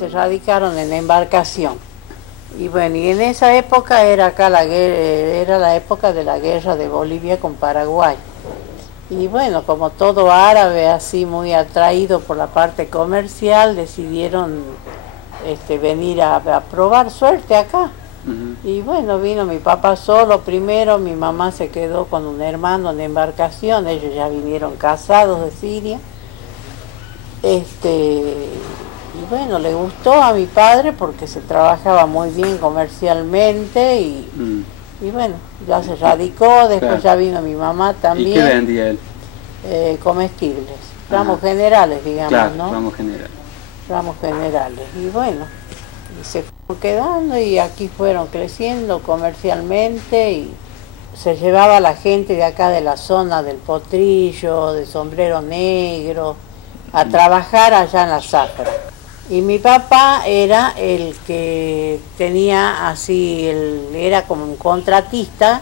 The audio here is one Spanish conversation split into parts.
se radicaron en Embarcación. Y bueno, y en esa época era acá era la época de la guerra de Bolivia con Paraguay. Y bueno, como todo árabe, así muy atraído por la parte comercial, decidieron venir a probar suerte acá. Y bueno, vino mi papá solo primero, mi mamá se quedó con un hermano en Embarcación, ellos ya vinieron casados de Siria. Y bueno, le gustó a mi padre porque se trabajaba muy bien comercialmente y bueno, ya se radicó, después ya vino mi mamá también. ¿Y qué vendía él? Comestibles, ramos generales, digamos, claro, ¿no? ramos generales. Ramos generales, y bueno, y se fueron quedando y aquí fueron creciendo comercialmente y se llevaba la gente de acá de la zona del Potrillo, de Sombrero Negro, a trabajar allá en la zafra. Y mi papá era el que tenía así, era como un contratista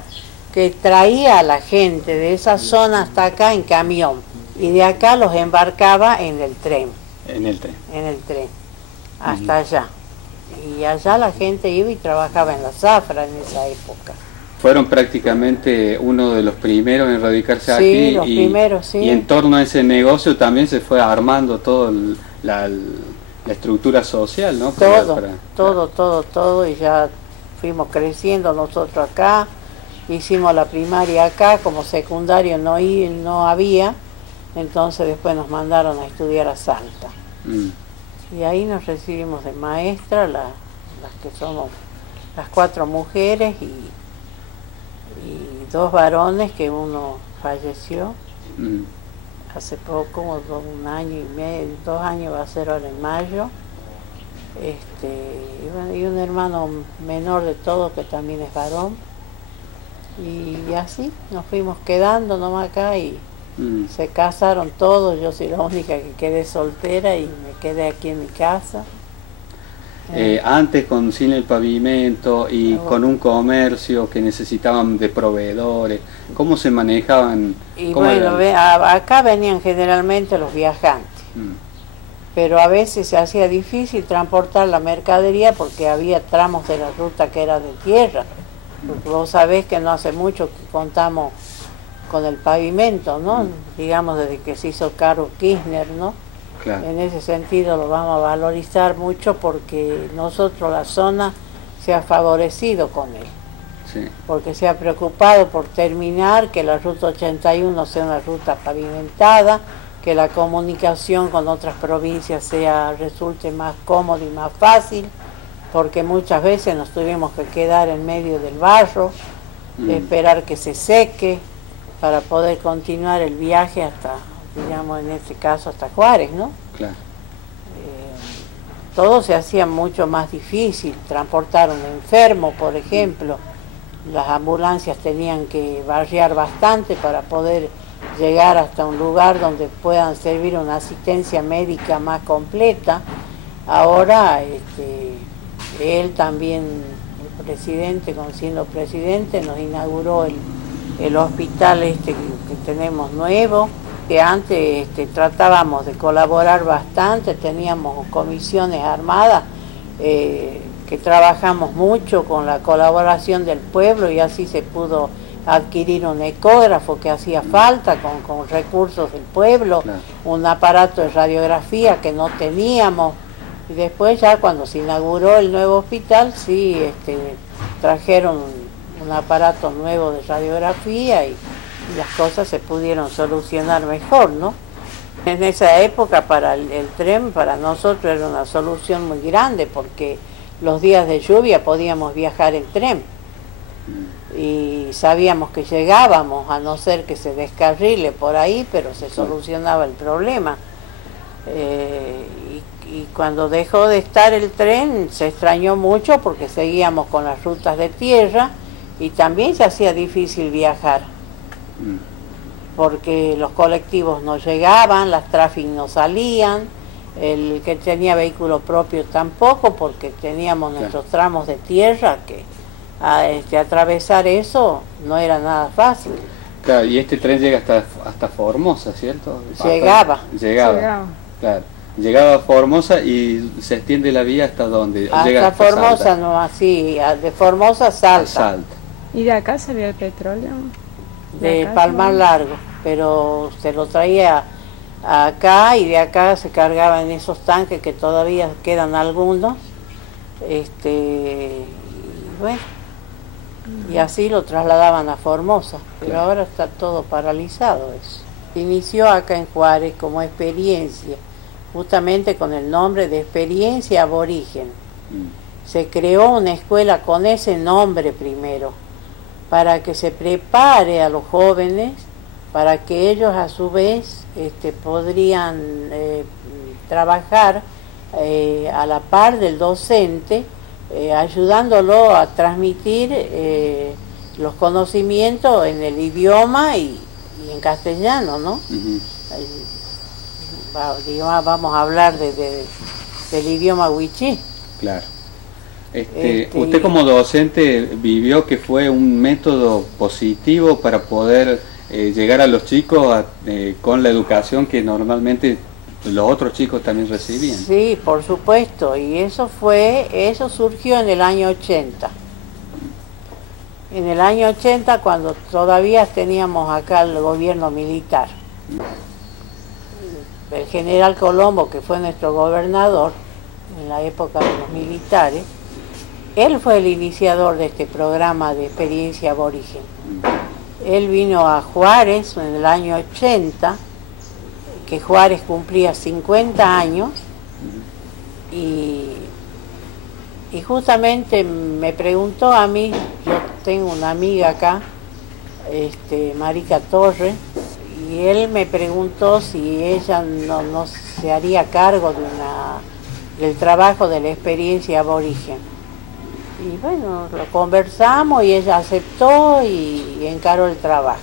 que traía a la gente de esa zona hasta acá en camión y de acá los embarcaba en el tren. En el tren. En el tren, hasta allá. Y allá la gente iba y trabajaba en la zafra en esa época. Fueron prácticamente uno de los primeros en radicarse aquí. Sí, los primeros, sí. Y en torno a ese negocio también se fue armando todo la estructura social, ¿no? Todo, y ya fuimos creciendo nosotros acá, hicimos la primaria acá, como secundario no había, entonces después nos mandaron a estudiar a Salta. Y ahí nos recibimos de maestra, las que somos las 4 mujeres y 2 varones, que uno falleció hace poco, un año y medio, 2 años va a ser ahora en mayo, y un hermano menor de todos que también es varón, y así nos fuimos quedando nomás acá y se casaron todos, yo soy la única que quedé soltera y me quedé aquí en mi casa. Antes sin el pavimento y con un comercio que necesitaban de proveedores, ¿cómo se manejaban? Y bueno, acá venían generalmente los viajantes, pero a veces se hacía difícil transportar la mercadería porque había tramos de la ruta que era de tierra, porque vos sabés que no hace mucho que contamos con el pavimento, ¿no? Digamos desde que se hizo Caro Kirchner, ¿no? Claro. En ese sentido lo vamos a valorizar mucho porque nosotros la zona se ha favorecido con él. Sí. Porque se ha preocupado por terminar que la ruta 81 sea una ruta pavimentada, que la comunicación con otras provincias resulte más cómoda y más fácil, porque muchas veces nos tuvimos que quedar en medio del barro, esperar que se seque para poder continuar el viaje hasta, digamos en este caso, hasta Juárez, ¿no? Claro. Todo se hacía mucho más difícil, transportar un enfermo, por ejemplo, las ambulancias tenían que barriar bastante para poder llegar hasta un lugar donde puedan servir una asistencia médica más completa. Ahora, él también, el presidente, siendo presidente, nos inauguró el hospital que tenemos nuevo, que antes tratábamos de colaborar bastante, teníamos comisiones armadas, que trabajamos mucho con la colaboración del pueblo y así se pudo adquirir un ecógrafo que hacía falta con recursos del pueblo, claro. Un aparato de radiografía que no teníamos, y después ya cuando se inauguró el nuevo hospital, sí, trajeron un aparato nuevo de radiografía y las cosas se pudieron solucionar mejor, ¿no? En esa época para el tren, para nosotros era una solución muy grande porque los días de lluvia podíamos viajar en tren y sabíamos que llegábamos, a no ser que se descarrile por ahí, pero se solucionaba el problema. Y cuando dejó de estar el tren se extrañó mucho porque seguíamos con las rutas de tierra y también se hacía difícil viajar porque los colectivos no llegaban, las tráficas no salían, el que tenía vehículo propio tampoco, porque teníamos nuestros tramos de tierra que atravesar eso no era nada fácil. Claro, y este tren llega hasta Formosa, ¿cierto? Llegaba. Claro. llegaba a Formosa y se extiende la vía hasta donde llega hasta Formosa, Salta. No, así, de Formosa a Salta. ¿Y de acá salía el petróleo? De Palmar Largo, pero se lo traía acá y de acá se cargaba en esos tanques que todavía quedan algunos, y bueno, y así lo trasladaban a Formosa, pero ahora está todo paralizado eso. Inició acá en Juárez como experiencia, justamente con el nombre de Experiencia Aborigen. Se creó una escuela con ese nombre primero, para que se prepare a los jóvenes, para que ellos a su vez podrían trabajar a la par del docente, ayudándolo a transmitir los conocimientos en el idioma y en castellano, ¿no? Vamos a hablar del idioma wichí. Claro. Usted como docente vivió que fue un método positivo para poder llegar a los chicos con la educación que normalmente los otros chicos también recibían. Sí, por supuesto, y eso surgió en el año 80. En el año 80, cuando todavía teníamos acá el gobierno militar. El general Colombo, que fue nuestro gobernador en la época de los militares, él fue el iniciador de este programa de Experiencia Aborigen. Él vino a Juárez en el año 80, que Juárez cumplía 50 años, y justamente me preguntó a mí, yo tengo una amiga acá, Marica Torres, y él me preguntó si ella no se haría cargo del trabajo de la Experiencia Aborigen. Y bueno, lo conversamos y ella aceptó y encaró el trabajo.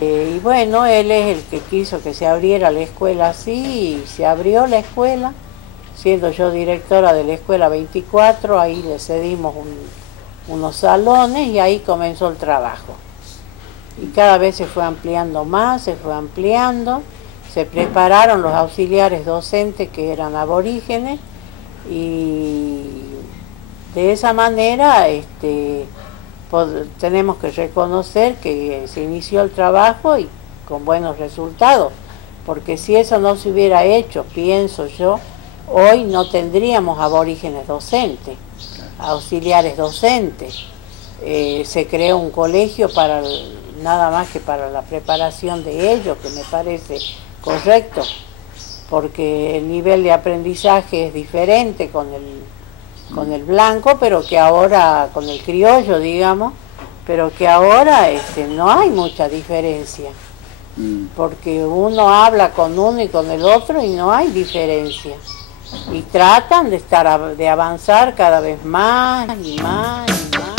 Y bueno, él es el que quiso que se abriera la escuela así, y se abrió la escuela, siendo yo directora de la escuela 24, ahí le cedimos unos salones y ahí comenzó el trabajo. Y cada vez se fue ampliando más, se fue ampliando, se prepararon los auxiliares docentes que eran aborígenes, y de esa manera tenemos que reconocer que se inició el trabajo y con buenos resultados, porque si eso no se hubiera hecho, pienso yo, hoy no tendríamos aborígenes docentes, auxiliares docentes. Se creó un colegio nada más que para la preparación de ellos, que me parece correcto, porque el nivel de aprendizaje es diferente con el blanco, pero que ahora, con el criollo, digamos, pero que ahora no hay mucha diferencia, porque uno habla con uno y con el otro y no hay diferencia, y tratan de avanzar cada vez más y más y más.